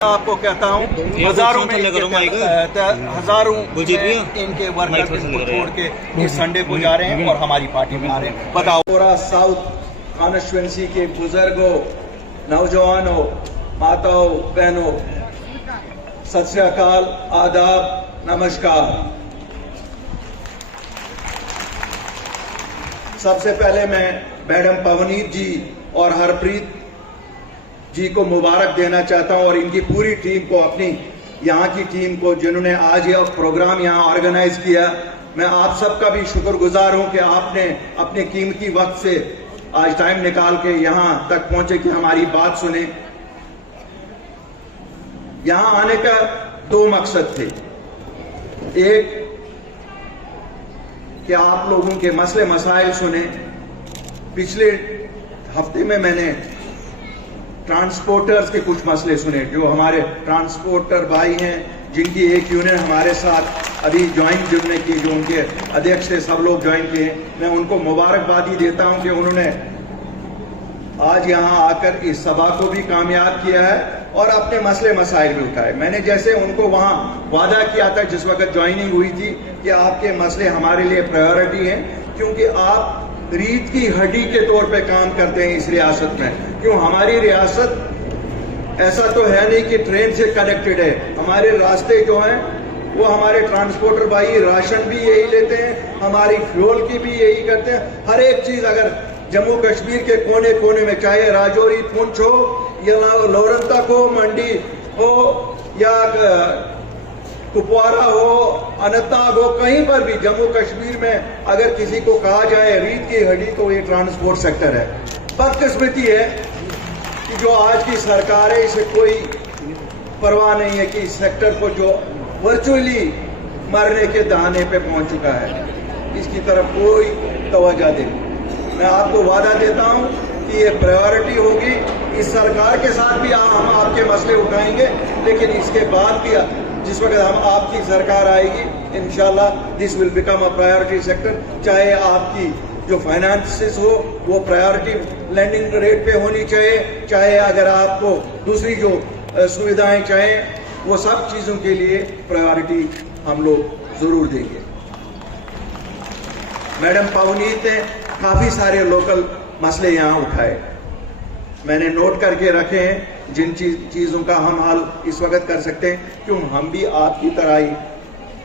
आपको कहता हूँ हजारों में इनके वर्कर्स को छोड़ के इस संडे को जा रहे हैं और हमारी पार्टी में आ रहे हैं। बताओ। पूरा साउथ कॉन्स्टिट्यूएंसी के बुजुर्गों, नौजवानों, माताओं, बहनों, सत श्री अकाल, आदाब, नमस्कार। सबसे पहले मैं मैडम पवनीत जी और हरप्रीत जी को मुबारक देना चाहता हूं और इनकी पूरी टीम को, अपनी यहाँ की टीम को, जिन्होंने आज यह प्रोग्राम यहाँ ऑर्गेनाइज किया। मैं आप सबका भी शुक्रगुजार हूं कि आपने अपने कीमती वक्त से आज टाइम निकाल के यहाँ तक पहुंचे कि हमारी बात सुने। यहाँ आने का दो मकसद थे। एक कि आप लोगों के मसले मसाइल सुने। पिछले हफ्ते में मैंने ट्रांसपोर्टर्स के कुछ मसले सुने, जो हमारे ट्रांसपोर्टर भाई हैं, जिनकी एक यूनियन हमारे साथ अभी ज्वाइन जुड़ने की, जो उनके अध्यक्ष थे, सब लोग ज्वाइन किए। मैं उनको मुबारकबादी देता हूं कि उन्होंने आज यहां आकर इस सभा को भी कामयाब किया है और अपने मसले मसाइल भी उठाए। मैंने जैसे उनको वहां वादा किया था जिस वक्त ज्वाइनिंग हुई थी कि आपके मसले हमारे लिए प्रायोरिटी हैं, क्योंकि आप रीढ़ की हड्डी के तौर पे काम करते हैं इस रियासत में। क्यों, हमारी रियासत ऐसा तो है नहीं कि ट्रेन से कनेक्टेड है। हमारे रास्ते जो हैं वो हमारे ट्रांसपोर्टर भाई राशन भी यही लेते हैं, हमारी फ्यूल की भी यही करते हैं। हर एक चीज अगर जम्मू कश्मीर के कोने कोने में, चाहे राजौरी, पुंछ हो या लोरंतक हो, मंडी हो या कुपवारा हो, अनंतनाग हो, कहीं पर भी जम्मू कश्मीर में अगर किसी को कहा जाए रीढ़ की हड्डी, तो ये ट्रांसपोर्ट सेक्टर है। बदकिस्मती है कि जो आज की सरकार है, इसे कोई परवाह नहीं है कि इस सेक्टर को, जो वर्चुअली मरने के दहाने पे पहुंच चुका है, इसकी तरफ कोई तवज्जो दे। मैं आपको वादा देता हूं कि ये प्रायोरिटी होगी। इस सरकार के साथ भी हम आपके मसले उठाएंगे, लेकिन इसके बाद भी जिस वक्त हम आपकी सरकार आएगी, इंशाल्लाह this will become a priority sector. चाहे आपकी जो फाइनेंसिस हो वो प्रायोरिटी लैंडिंग रेट पे होनी चाहिए, चाहे अगर आपको दूसरी जो सुविधाएं चाहें, वो सब चीजों के लिए प्रायोरिटी हम लोग जरूर देंगे। मैडम पवनीत ने काफी सारे लोकल मसले यहाँ उठाए, मैंने नोट करके रखे हैं, जिन चीजों का हम हल इस वक्त कर सकते हैं। क्यों, हम भी आपकी तरह ही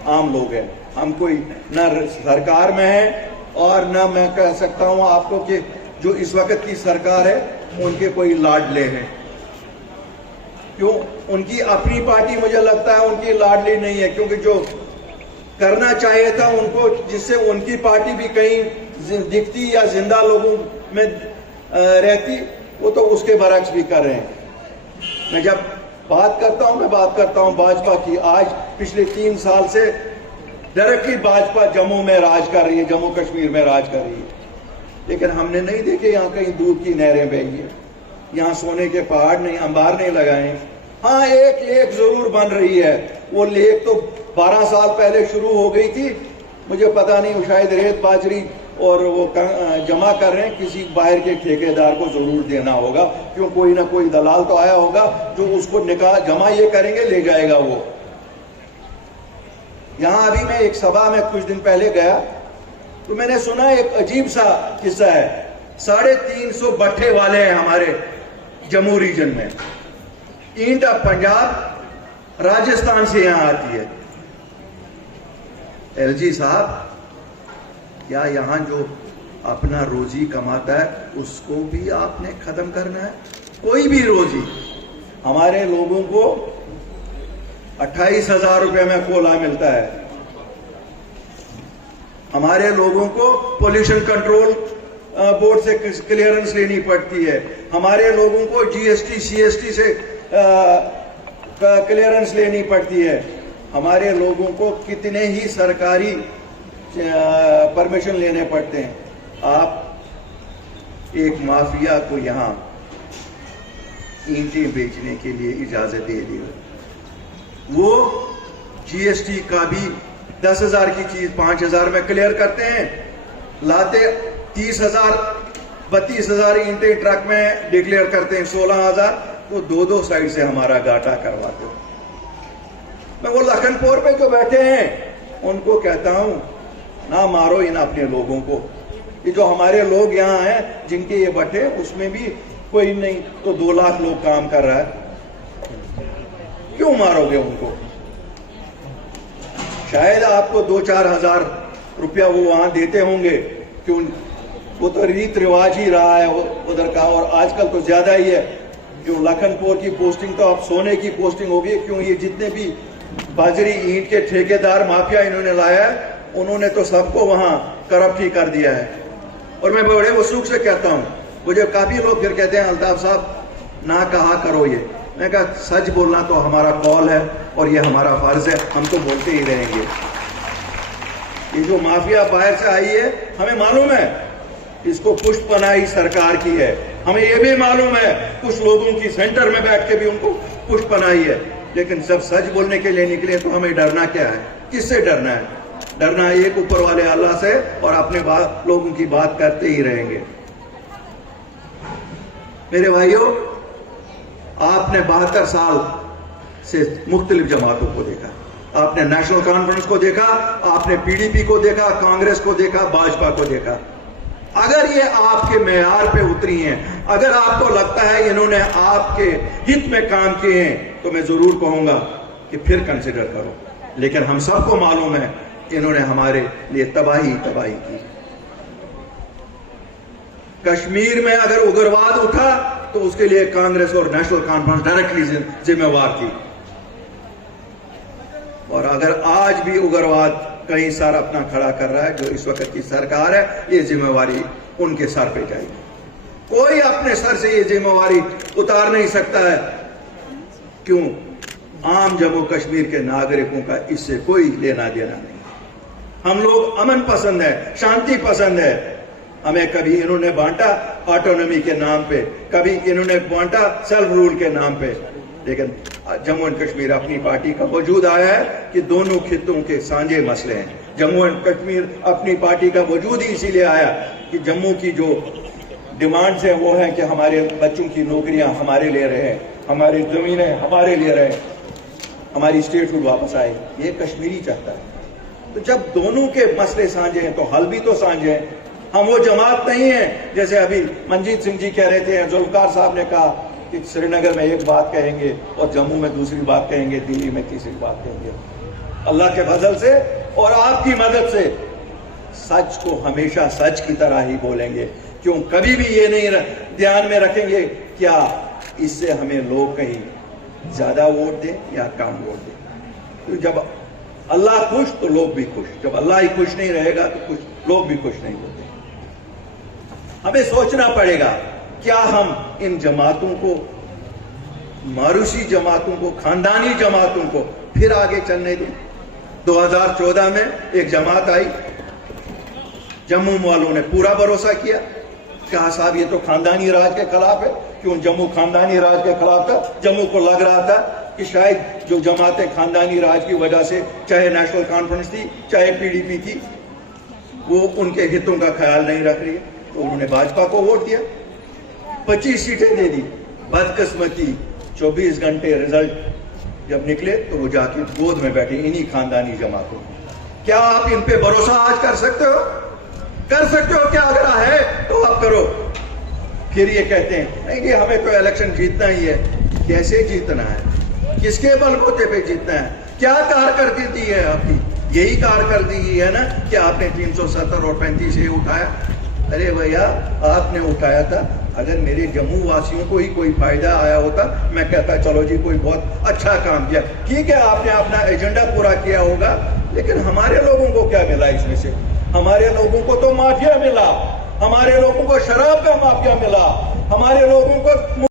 आम लोग हैं। हम कोई न सरकार में है और न मैं कह सकता हूं आपको कि जो इस वक्त की सरकार है उनके कोई लाडले हैं। क्यों, उनकी अपनी पार्टी मुझे लगता है उनकी लाडली नहीं है, क्योंकि जो करना चाहिए था उनको, जिससे उनकी पार्टी भी कहीं दिखती या जिंदा लोगों में रहती, वो तो उसके बरक्स भी कर रहे हैं। मैं जब बात करता हूं भाजपा की। आज पिछले 3 साल से डायरेक्टली भाजपा जम्मू में राज कर रही है, जम्मू कश्मीर में राज कर रही है, लेकिन हमने नहीं देखे यहाँ कहीं दूध की नहरें बही है, यहाँ सोने के पहाड़ नहीं, अंबार नहीं लगाए। हाँ, एक लेक जरूर बन रही है। वो लेक तो 12 साल पहले शुरू हो गई थी, मुझे पता नहीं, शायद रेत बाजरी और वो जमा कर रहे हैं, किसी बाहर के ठेकेदार को जरूर देना होगा। क्यों, कोई ना कोई दलाल तो आया होगा जो उसको जमा ये करेंगे, ले जाएगा वो। यहां अभी मैं एक सभा में कुछ दिन पहले गया तो मैंने सुना एक अजीब सा किस्सा है। 350 भट्ठे वाले हैं हमारे जम्मू रीजन में। ईंट अब पंजाब, राजस्थान से यहां आती है। एलजी साहब, क्या यहां जो अपना रोजी कमाता है उसको भी आपने खत्म करना है? कोई भी रोजी, हमारे लोगों को 28,000 रुपए में कोला मिलता है, हमारे लोगों को पोल्यूशन कंट्रोल बोर्ड से क्लियरेंस लेनी पड़ती है, हमारे लोगों को जीएसटी सीएसटी से क्लियरेंस लेनी पड़ती है, हमारे लोगों को कितने ही सरकारी परमिशन लेने पड़ते हैं। आप एक माफिया को यहां ईंटें बेचने के लिए इजाजत दे दी। वो जीएसटी का भी 10,000 की चीज 5,000 में क्लियर करते हैं, लाते 30,000 32,000 ईंटें ट्रक में डिक्लेयर करते हैं, 16,000 तो दो साइड से हमारा घाटा करवाते हो। मैं वो लखनपुर पे जो बैठे हैं उनको कहता हूं, ना मारो इन अपने लोगों को। ये जो हमारे लोग यहाँ हैं जिनके ये बटे, उसमें भी कोई नहीं तो 2 लाख लोग काम कर रहा है, क्यों मारोगे उनको? शायद आपको 2-4 हजार रुपया वो वहां देते होंगे, क्यों? वो तो रीत रिवाज ही रहा है उधर का, और आजकल तो ज्यादा ही है। क्यों लखनपुर की पोस्टिंग तो अब सोने की पोस्टिंग होगी। क्यों ये जितने भी बाजरी ईंट के ठेकेदार माफिया इन्होंने लाया है, उन्होंने तो सबको वहां करप्ट ही कर दिया है। और मैं बड़े वसूख से कहता हूं, मुझे काफी लोग फिर कहते हैं अल्ताफ साहब ना कहा करो ये। मैं कहा सच बोलना तो हमारा कॉल है और ये हमारा फर्ज है, हम तो बोलते ही रहेंगे। ये जो माफिया बाहर से आई है, हमें मालूम है इसको पुष्पनाई सरकार की है, हमें ये भी मालूम है कुछ लोगों की सेंटर में बैठ के भी उनको पुष्पनाई है। लेकिन जब सच बोलने के लिए निकले तो हमें डरना क्या है? किससे डरना है? डरना एक ऊपर वाले अल्लाह से, और अपने लोगों की बात करते ही रहेंगे। मेरे भाइयों, आपने 72 साल से मुख्तलिफ जमातों को देखा, आपने नेशनल कॉन्फ्रेंस को देखा, आपने पीडीपी को देखा, कांग्रेस को देखा, भाजपा को देखा। अगर ये आपके मेयार पे उतरी हैं, अगर आपको लगता है इन्होंने आपके हित में काम किए हैं, तो मैं जरूर कहूंगा कि फिर कंसिडर करो। लेकिन हम सबको मालूम है इन्होंने हमारे लिए तबाही की। कश्मीर में अगर उग्रवाद उठा तो उसके लिए कांग्रेस और नेशनल कॉन्फ्रेंस डायरेक्टली जिम्मेवार थी। और अगर आज भी उग्रवाद कहीं सर अपना खड़ा कर रहा है, जो इस वक्त की सरकार है, ये जिम्मेवारी उनके सर पे जाएगी। कोई अपने सर से ये जिम्मेवारी उतार नहीं सकता है। क्यों? आम जम्मू कश्मीर के नागरिकों का इससे कोई लेना देना नहीं। हम लोग अमन पसंद है, शांति पसंद है। हमें कभी इन्होंने बांटा ऑटोनॉमी के नाम पे, कभी इन्होंने बांटा सेल्फ रूल के नाम पे। लेकिन जम्मू एंड कश्मीर अपनी पार्टी का वजूद आया है कि दोनों खित्तों के साझे मसले हैं। जम्मू एंड कश्मीर अपनी पार्टी का वजूद ही इसीलिए आया कि जम्मू की जो डिमांड्स है वो है कि हमारे बच्चों की नौकरियां हमारे ले रहे हैं, हमारी जमीनें हमारे ले रहे हैं, हमारी स्टेटहुड वापस आए, ये कश्मीरी चाहता है। तो जब दोनों के मसले साझे हैं तो हल भी तो साझे हैं। हम वो जमात नहीं है जैसे अभी मंजीत सिंह जी कह रहे थे, जुल्फकार साहब ने कहा कि श्रीनगर में एक बात कहेंगे और जम्मू में दूसरी बात कहेंगे, दिल्ली में तीसरी बात कहेंगे। अल्लाह के फजल से और आपकी मदद से सच को हमेशा सच की तरह ही बोलेंगे। क्यों? कभी भी ये नहीं ध्यान में रखेंगे क्या इससे हमें लोग कहीं ज्यादा वोट दें या कम वोट दें। तो जब अल्लाह खुश तो लोग भी खुश, जब अल्लाह ही खुश नहीं रहेगा तो कुछ लोग भी खुश नहीं होते। हमें सोचना पड़ेगा क्या हम इन जमातों को, मारूसी जमातों को, खानदानी जमातों को फिर आगे चलने दें। 2014 में एक जमात आई, जम्मू वालों ने पूरा भरोसा किया, कहा साहब ये तो खानदानी राज के खिलाफ है। क्यों? जम्मू खानदानी राज के खिलाफ था। जम्मू को लग रहा था कि शायद जो जमातें खानदानी राज की वजह से, चाहे नेशनल कॉन्फ्रेंस थी चाहे पीडीपी थी, वो उनके हितों का ख्याल नहीं रख रही है, तो उन्होंने भाजपा को वोट दिया, 25 सीटें दे दी। बदकिस्मती 24 घंटे रिजल्ट जब निकले तो वो जाके गोद में बैठे इन्हीं खानदानी जमातों। क्या आप इन पे भरोसा आज कर सकते हो? कर सकते हो क्या? अगर है तो आप करो। फिर ये कहते हैं नहीं, ये हमें तो इलेक्शन जीतना ही है। कैसे जीतना है? किसके बलबूते पे जीतना है? क्या कारकर्दगी है आपकी? यही कारकर्दगी है ना कि आपने 370 और 35 ये उठाया। अरे भैया, आपने उठाया था। अगर मेरे जम्मू वासियों को ही कोई फायदा आया होता, मैं कहता चलो जी कोई बहुत अच्छा काम किया। ठीक है, आपने अपना एजेंडा पूरा किया होगा, लेकिन हमारे लोगों को क्या मिला इसमें से? हमारे लोगों को तो माफिया मिला, हमारे लोगों को शराब का माफिया मिला, हमारे लोगों को